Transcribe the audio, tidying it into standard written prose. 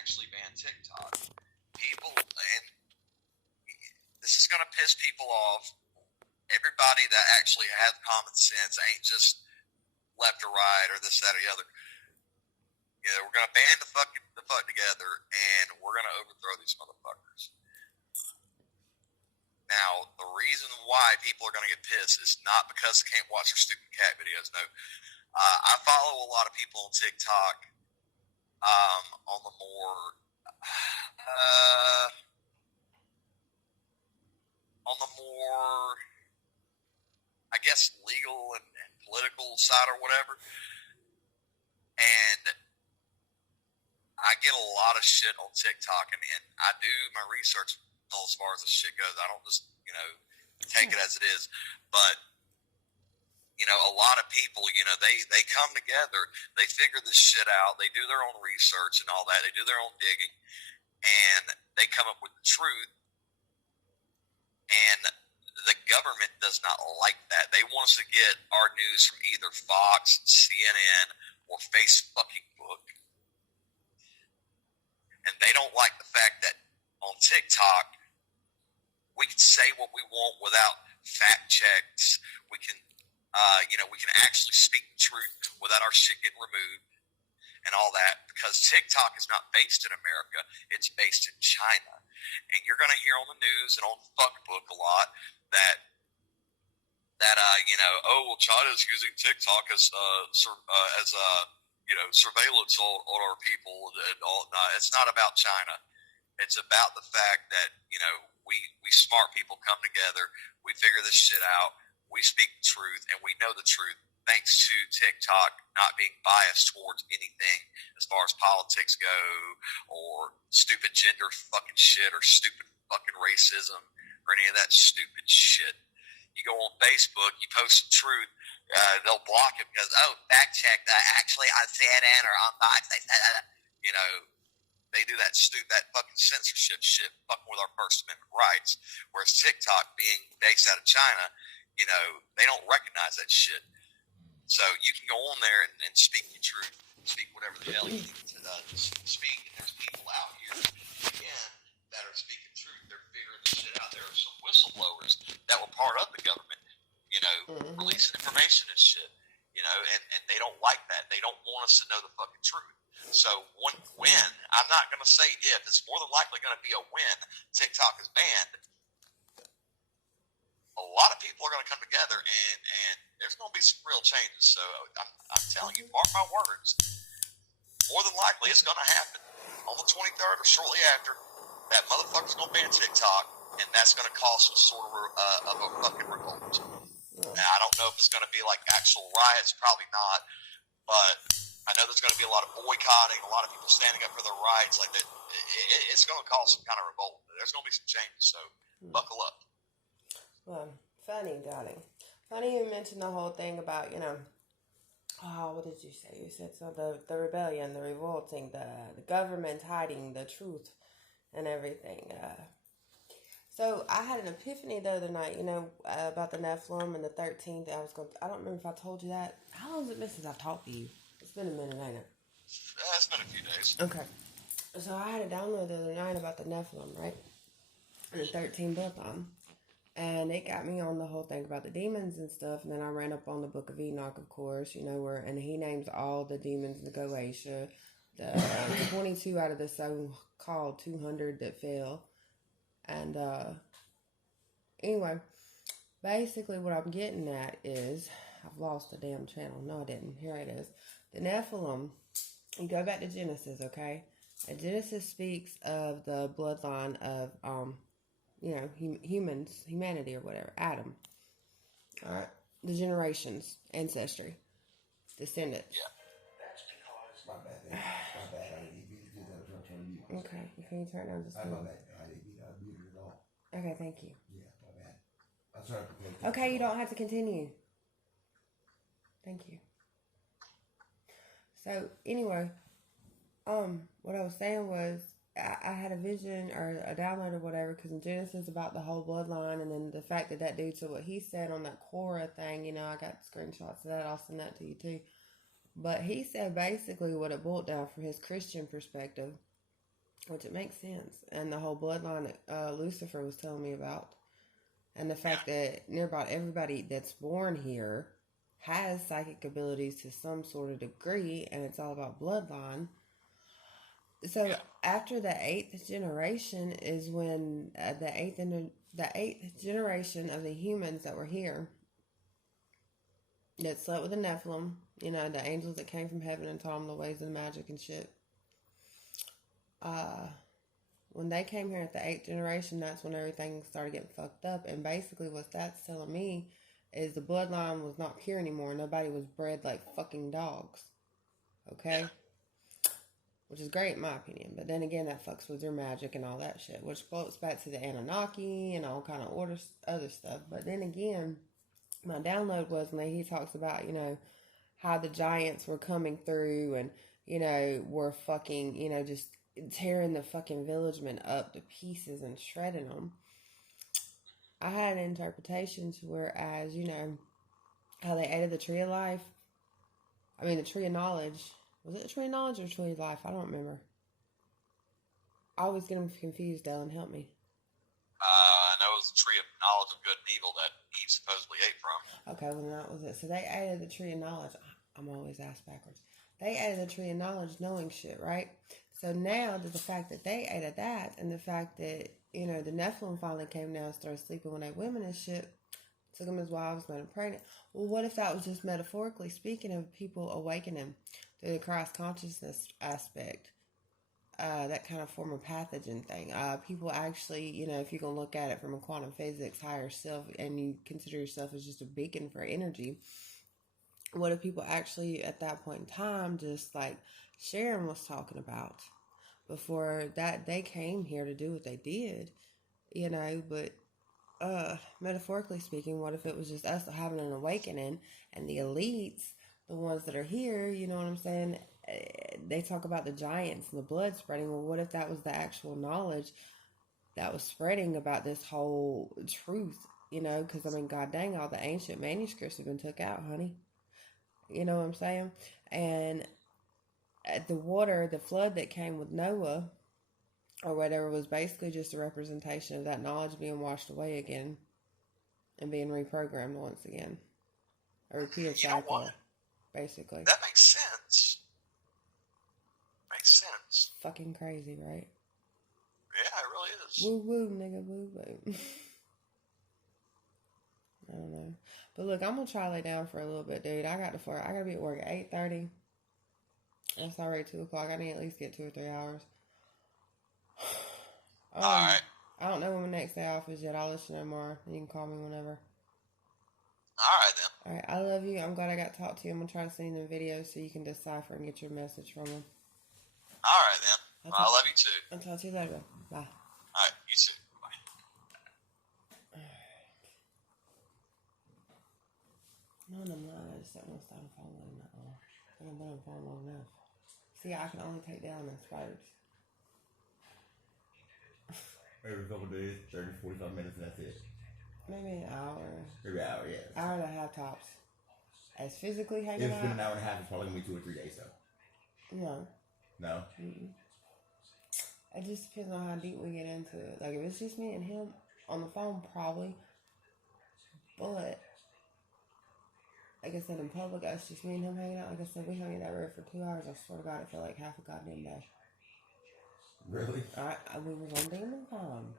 actually ban TikTok. People, and this is going to piss people off. Everybody that actually has common sense ain't just left or right or this, that, or the other. We're going to band the fuck together, and we're going to overthrow these motherfuckers. Now, the reason why people are going to get pissed is not because they can't watch their stupid cat videos. No. I follow a lot of people on TikTok on the more I guess, legal and political side or whatever. And I get a lot of shit on TikTok, and I do my research as far as this shit goes. I don't just, take it as it is. But, a lot of people, they come together, they figure this shit out, they do their own research and all that, they do their own digging, and they come up with the truth. And the government does not like that. They want us to get our news from either Fox, CNN, or Facebook. And they don't like the fact that on TikTok, we can say what we want without fact checks. We can, we can actually speak the truth without our shit getting removed and all that, because TikTok is not based in America. It's based in China. And you're going to hear on the news and on Fuckbook a lot that China's using TikTok as surveillance on our people and all. No, it's not about China. It's about the fact that, we smart people come together, we figure this shit out, we speak the truth, and we know the truth, thanks to TikTok not being biased towards anything as far as politics go, or stupid gender fucking shit, or stupid fucking racism, or any of that stupid shit. You go on Facebook, you post some truth, they'll block it because, fact check, actually on CNN or on Fox, they said, they do that fucking censorship shit, fucking with our First Amendment rights. Whereas TikTok, being based out of China, they don't recognize that shit. So you can go on there and speak your truth, speak whatever the hell you need to speak. And there's people out here, again, that are speaking truth. They're figuring this shit out. There are some whistleblowers that were part of the government, releasing information and shit, and they don't like that. They don't want us to know the fucking truth. So when, I'm not going to say if, it's more than likely going to be a when TikTok is banned. A lot of people are going to come together, and there's going to be some real changes. So I'm telling you, mark my words, more than likely it's going to happen on the 23rd or shortly after. That motherfucker's going to ban TikTok, and that's going to cause some sort of a fucking revolt. Now, I don't know if it's going to be like actual riots, probably not, but I know there's going to be a lot of boycotting, a lot of people standing up for their rights. Like that, it's going to cause some kind of revolt. There's going to be some changes, so buckle up. Well, funny, darling. Funny you mentioned the whole thing about, what did you say? You said so the rebellion, the revolting, the government hiding the truth and everything. So I had an epiphany the other night, about the Nephilim and the 13th. I don't remember if I told you that. How long has it been since I've talked to you? It's been a minute, ain't it? It's been a few days. Okay. So I had a download the other night about the Nephilim, right? And the 13th bloodline. And it got me on the whole thing about the demons and stuff. And then I ran up on the Book of Enoch, of course, and he names all the demons in the Goetia. The 22 out of the so-called 200 that fell. And anyway, basically what I'm getting at is, I've lost the damn channel. No, I didn't. Here it is. The Nephilim, you go back to Genesis, okay? And Genesis speaks of the bloodline of, humans, humanity or whatever, Adam. All right? The generations, ancestry, descendants. Yeah. That's because... My bad. I didn't mean to do that. I was trying to mute. Okay. Can you turn down just a little? My bad. I didn't mean to mute it at all. Okay, thank you. Yeah, my bad. I'm sorry. Okay, you don't have to continue. Thank you. So, anyway, what I was saying was, I had a vision or a download or whatever, because in Genesis about the whole bloodline, and then the fact that dude said what he said on that Quora thing, I got screenshots of that. I'll send that to you too. But he said basically what it boiled down from his Christian perspective which it makes sense. And the whole bloodline Lucifer was telling me about. And the fact that near about everybody that's born here has psychic abilities to some sort of degree, and it's all about bloodline. So after the 8th generation is when the eighth generation of the humans that were here that slept with the Nephilim, you know, the angels that came from heaven and taught them the ways of magic and shit. When they came here at the 8th generation, that's when everything started getting fucked up. And basically what that's telling me is the bloodline was not pure anymore. Nobody was bred like fucking dogs. Okay? Which is great in my opinion. But then again, that fucks with your magic and all that shit. Which floats back to the Anunnaki and all kind of other stuff. But then again, my download was when he talks about, you know, how the giants were coming through and, you know, were fucking, you know, just tearing the fucking villagemen up to pieces and shredding them. I had an interpretation to whereas, you know, how they ate of the tree of life. I mean, the tree of knowledge. Was it the tree of knowledge or the tree of life? I don't remember. I always get them confused, Ellen. Help me. I know it was the tree of knowledge of good and evil that Eve supposedly ate from. Okay, well, that was it. So they ate of the tree of knowledge. I'm always asked backwards. They ate of the tree of knowledge knowing shit, right? So now, the fact that they ate of that and the fact that, you know, the Nephilim finally came down and started sleeping with their women and shit, took them as wives, made them pregnant. Well, what if that was just metaphorically speaking of people awakening through the Christ consciousness aspect? That kind of form of pathogen thing. People actually, you know, if you're going to look at it from a quantum physics higher self and you consider yourself as just a beacon for energy, what if people actually at that point in time, just like Sharon was talking about before that, they came here to do what they did, you know, but metaphorically speaking, what if it was just us having an awakening and the elites, the ones that are here, you know what I'm saying? They talk about the giants and the blood spreading. Well, what if that was the actual knowledge that was spreading about this whole truth, you know? Because, I mean, god dang, all the ancient manuscripts have been took out, honey. You know what I'm saying? And the water, the flood that came with Noah or whatever was basically just a representation of that knowledge being washed away again and being reprogrammed once again. A repeated cycle, basically. That makes sense. Makes sense. Fucking crazy, right? Yeah, it really is. Woo woo, nigga, woo woo. I don't know. But look, I'm gonna try to lay down for a little bit, dude. I gotta be at work at 8:30. It's already 2 o'clock. I need to at least get 2 or 3 hours. Alright. I don't know when my next day off is yet. I'll let you know tomorrow. You can call me whenever. Alright then. Alright, I love you. I'm glad I got to talk to you. I'm gonna try to send you the videos so you can decipher and get your message from them. Alright then. I love you too. I'll talk to you later. Bye. Alright, you too. No, I'm not. I just don't want to stop following that long. I think I've been on phone long enough. See, I can only take down the spiders. Every couple of days, 30, 45 minutes, and that's it. Maybe an hour. Maybe an hour, yeah. Hour and a half tops. As physically hanging If it's been out? an hour and a half, it's probably going to be 2 or 3 days, though. No. No? Mm-mm. It just depends on how deep we get into it. Like, if it's just me and him on the phone, probably. But, like I said, in public, it's just me and him hanging out. Like I said, we hung in that room for 2 hours. I swear to God, it felt like half a goddamn day. Really? We was on demon time.